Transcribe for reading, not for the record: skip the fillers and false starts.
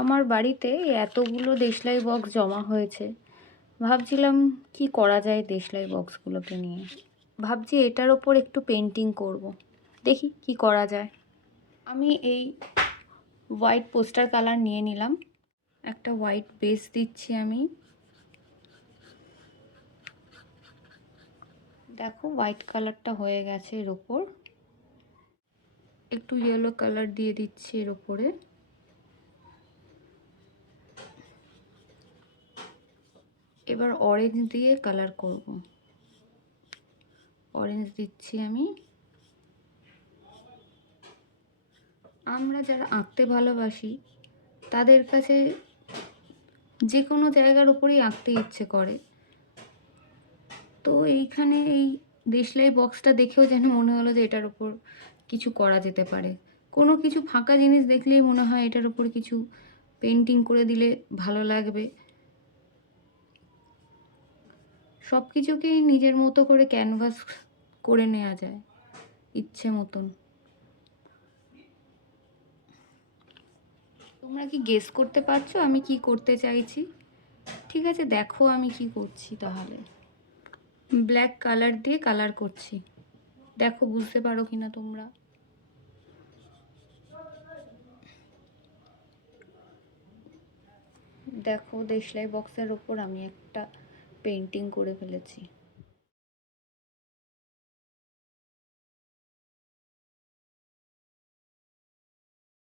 আমার বাড়িতে এতগুলো দেশলাই বক্স জমা হয়েছে, ভাবছিলাম কি করা যায় দেশলাই বক্সগুলোকে নিয়ে। ভাবছি এটার ওপর একটু পেন্টিং করব, দেখি কি করা যায়। আমি এই হোয়াইট পোস্টার কালার নিয়ে নিলাম, একটা হোয়াইট বেস দিচ্ছি আমি। দেখো হোয়াইট কালারটা হয়ে গেছে, এর ওপর একটু ইয়েলো কালার দিয়ে দিচ্ছি এর ওপরে। এবার অরেঞ্জ দিয়ে কালার করব, অরেঞ্জ দিচ্ছি আমি। আমরা যারা আঁকতে ভালোবাসি তাদের কাছে যে কোনো জায়গার উপরেই আঁকতে ইচ্ছে করে, তো এইখানে এই দেশলাই বক্সটা দেখেও যেন মনে হলো যে এটার উপর কিছু করা যেতে পারে। কোনো কিছু ফাঁকা জিনিস দেখলেই মনে হয় এটার উপর কিছু পেন্টিং করে দিলে ভালো লাগবে। সব কিছুকেই নিজের মতো করে ক্যানভাস করে নেওয়া যায় ইচ্ছে মতন। তোমরা কি গেস করতে পারছো আমি কি করতে চাইছি? ঠিক আছে, দেখো আমি কি করছি। তাহলে ব্ল্যাক কালার দিয়ে কালার করছি, দেখো বুঝতে পারো কিনা তোমরা। দেখো দেশলাই বক্সের ওপর আমি একটা পেন্টিং করে ফেলেছি।